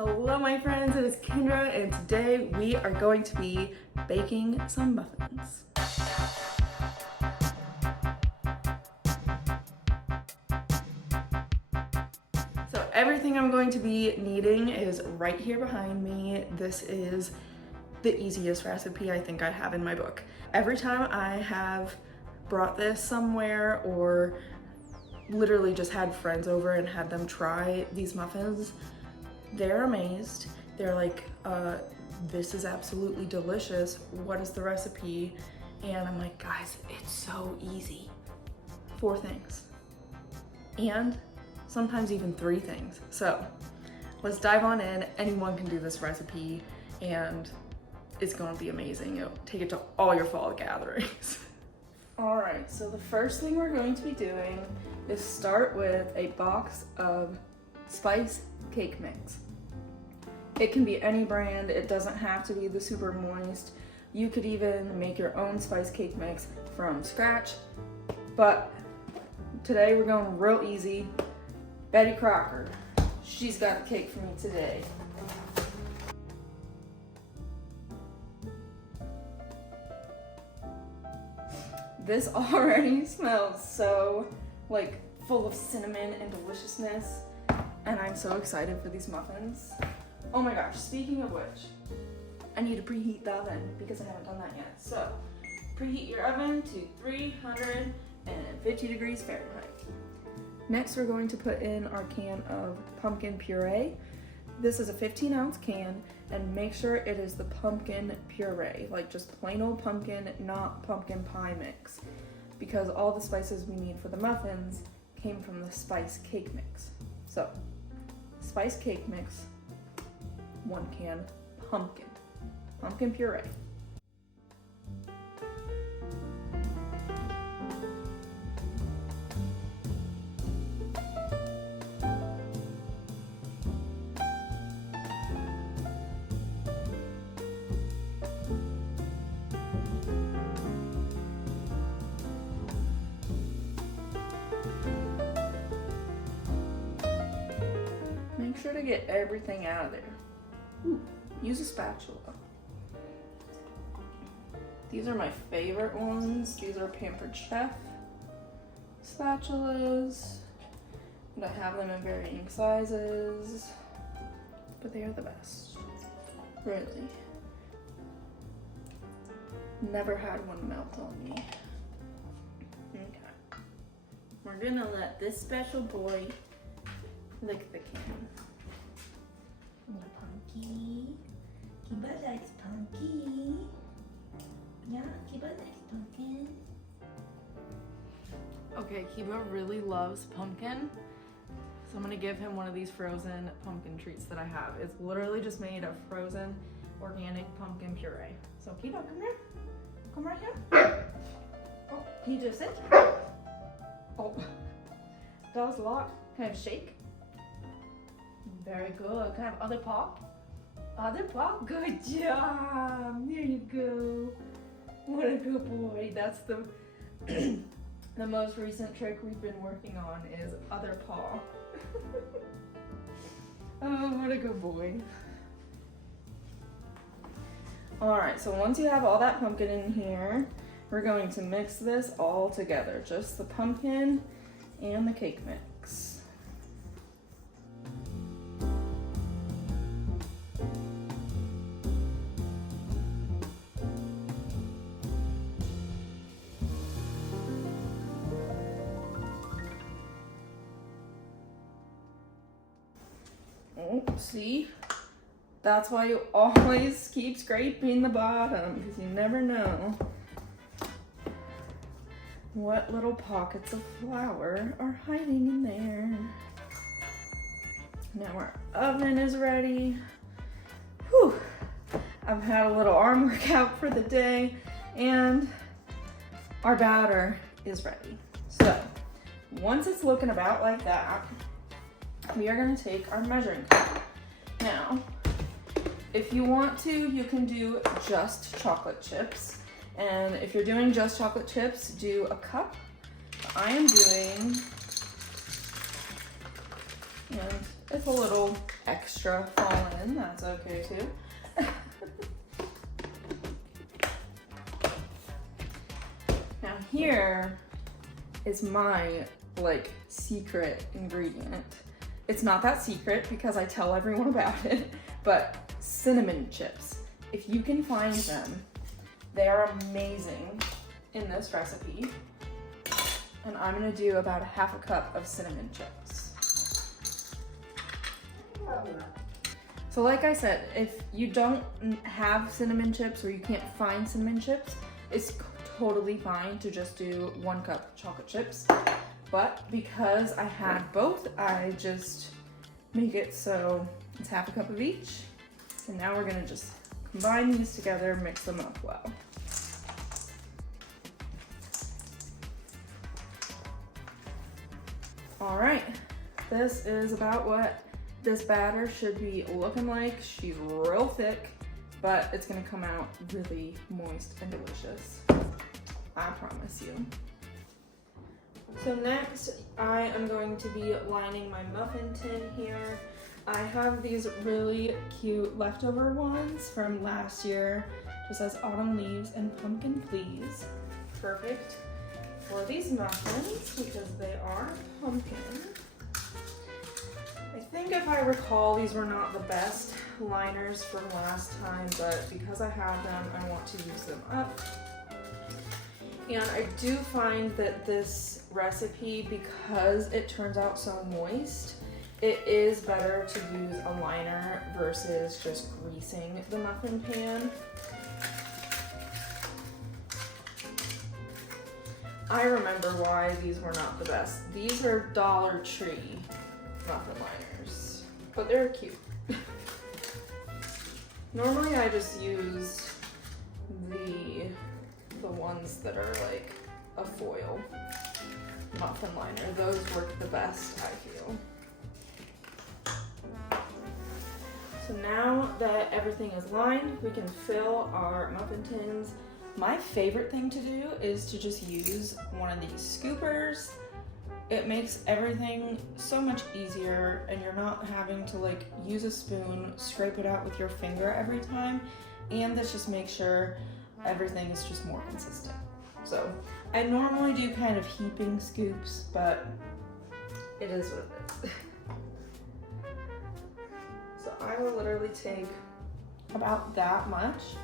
Hello my friends, it is Kendra and today we are going to be baking some muffins. So everything I'm going to be needing is right here behind me. This is the easiest recipe I think I have in my book. Every time I have brought this somewhere or literally just had friends over and had them try these muffins, they're amazed. They're like, this is absolutely delicious. What is the recipe? And I'm like, guys, it's so easy. 4 things. And sometimes even 3 things. So let's dive on in. Anyone can do this recipe and it's gonna be amazing. You'll take it to all your fall gatherings. All right, so the first thing we're going to be doing is start with a box of spice cake mix. It can be any brand, it doesn't have to be the super moist. You could even make your own spice cake mix from scratch, but today we're going real easy. Betty Crocker, she's got a cake for me today. This already smells so like full of cinnamon and deliciousness, and I'm so excited for these muffins. Oh my gosh, speaking of which, I need to preheat the oven because I haven't done that yet. So, preheat your oven to 350 degrees Fahrenheit. Next, we're going to put in our can of pumpkin puree. This is a 15-ounce can, and make sure it is the pumpkin puree, like just plain old pumpkin, not pumpkin pie mix, because all the spices we need for the muffins came from the spice cake mix. So, spice cake mix, 1 can pumpkin puree. Make sure to get everything out of there. Ooh, use a spatula. These are my favorite ones. These are Pampered Chef spatulas. And I have them in varying sizes, but they are the best. Really. Never had one melt on me. Okay. We're gonna let this special boy lick the can. Punky. Kiba likes Punky. Yeah, Kiba likes pumpkin. Okay, Kiba really loves pumpkin, so I'm gonna give him one of these frozen pumpkin treats that I have. It's literally just made of frozen organic pumpkin puree. So Kiba, come here. Come right here. Oh, can you just sit? Oh, that was a lot. Can I have a shake? Very good. Can I have other paw? Other paw? Good job. There you go. What a good boy. That's the the most recent trick we've been working on is other paw. Oh, what a good boy. All right, so once you have all that pumpkin in here, we're going to mix this all together. Just the pumpkin and the cake mix. Oh, see? That's why you always keep scraping the bottom, because you never know what little pockets of flour are hiding in there. Now our oven is ready. Whew. I've had a little arm workout for the day, and our batter is ready. So, once it's looking about like that, we are going to take our measuring cup. Now, if you want to, you can do just chocolate chips. And if you're doing just chocolate chips, do a cup. I am doing, and If a little extra fallen, that's okay too. Now here is my like secret ingredient. It's not that secret because I tell everyone about it, but cinnamon chips. If you can find them, they are amazing in this recipe. And I'm gonna do about 1/2 cup of cinnamon chips. So like I said, if you don't have cinnamon chips or you can't find cinnamon chips, it's totally fine to just do 1 cup chocolate chips. But because I had both, I just make it so it's 1/2 cup of each. And now we're gonna just combine these together, mix them up well. All right, this is about what this batter should be looking like. She's real thick, but it's gonna come out really moist and delicious. I promise you. So next, I am going to be lining my muffin tin here. I have these really cute leftover ones from last year. Just says autumn leaves and pumpkin please. Perfect for these muffins because they are pumpkin. I think if I recall, these were not the best liners from last time, but because I have them, I want to use them up. And I do find that this recipe, because it turns out so moist, it is better to use a liner versus just greasing the muffin pan. I remember why these were not the best. These are Dollar Tree muffin liners, but they're cute. Normally I just use the ones that are like a foil muffin liner. Those work the best, I feel. So now that everything is lined, we can fill our muffin tins. My favorite thing to do is to just use one of these scoopers. It makes everything so much easier and you're not having to like use a spoon, scrape it out with your finger every time. And this just makes sure everything is just more consistent. So I normally do kind of heaping scoops, but it is what it is. So I will literally take about that much,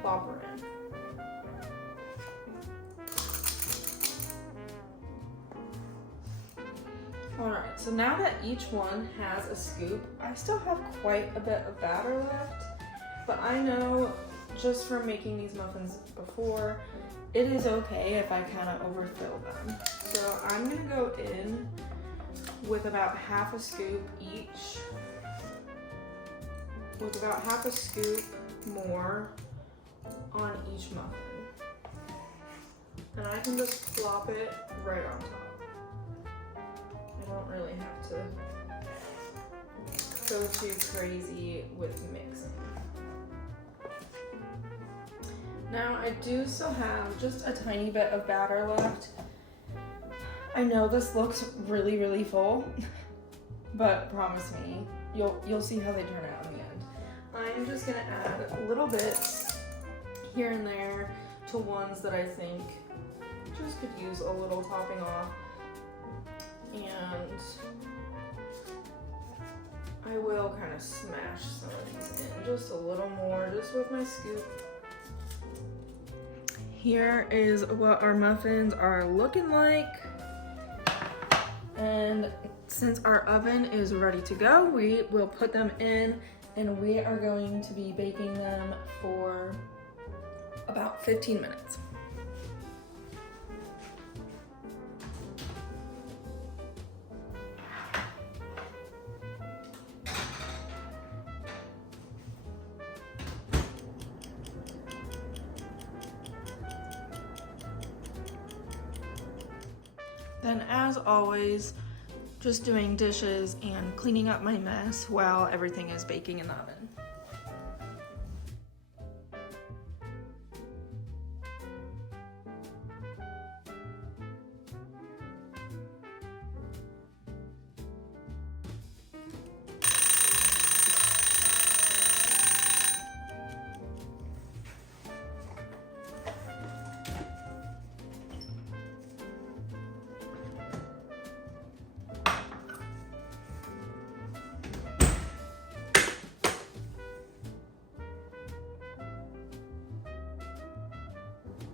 plop her in. Alright, so now that each one has a scoop, I still have quite a bit of batter left, but I know just from making these muffins before, it is okay if I kind of overfill them. So I'm gonna go in with about 1/2 scoop each, with about 1/2 scoop more on each muffin. And I can just plop it right on top. I don't really have to go too crazy with mixing. Now I do still have just a tiny bit of batter left. I know this looks really, really full, but promise me, you'll see how they turn out in the end. I'm just gonna add little bits here and there to ones that I think just could use a little topping off. And I will kind of smash some of these in just a little more, just with my scoop. Here is what our muffins are looking like. And since our oven is ready to go, we will put them in and we are going to be baking them for about 15 minutes. Then as always, just doing dishes and cleaning up my mess while everything is baking in the oven.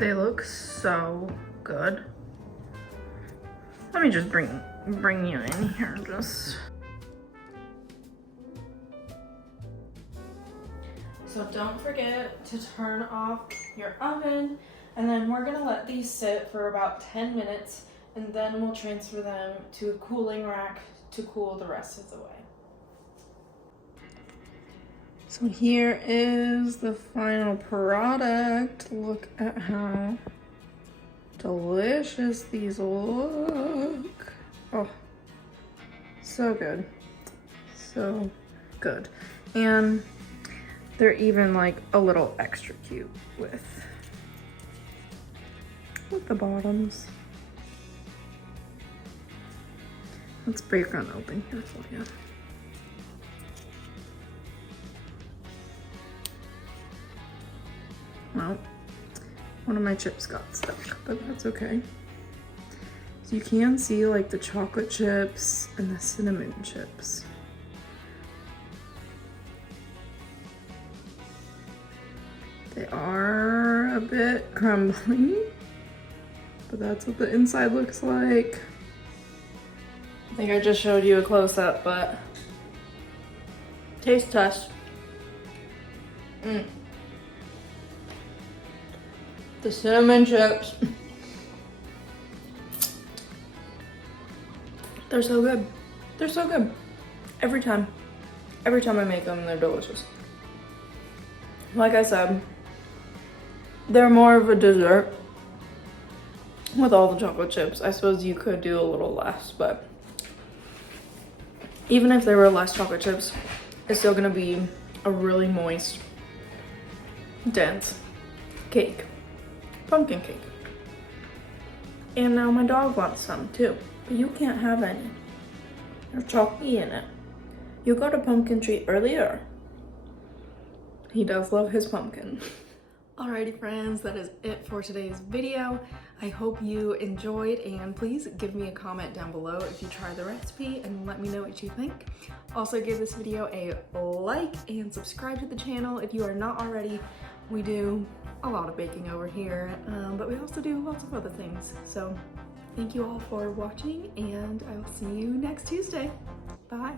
They look so good. Let me just bring you in here just. So don't forget to turn off your oven, and then we're gonna let these sit for about 10 minutes, and then we'll transfer them to a cooling rack to cool the rest of the way. So here is the final product. Look at how delicious these look. Oh, so good. So good. And they're even like a little extra cute with the bottoms. Let's break one open here for you. Well, one of my chips got stuck, but that's okay. So you can see like the chocolate chips and the cinnamon chips. They are a bit crumbly, but that's what the inside looks like. I think I just showed you a close-up, but taste test. The cinnamon chips. They're so good. They're so good. Every time I make them, they're delicious. Like I said, they're more of a dessert with all the chocolate chips. I suppose you could do a little less, but even if there were less chocolate chips, it's still gonna be a really moist, dense cake. Pumpkin cake. And now my dog wants some too, but you can't have any. There's chocolate in it. You got a pumpkin treat earlier. He does love his pumpkin. Alrighty friends, that is it for today's video. I hope you enjoyed, and please give me a comment down below if you try the recipe and let me know what you think. Also give this video a like and subscribe to the channel if you are not already. We do a lot of baking over here, but we also do lots of other things. So thank you all for watching, and I will see you next Tuesday. Bye.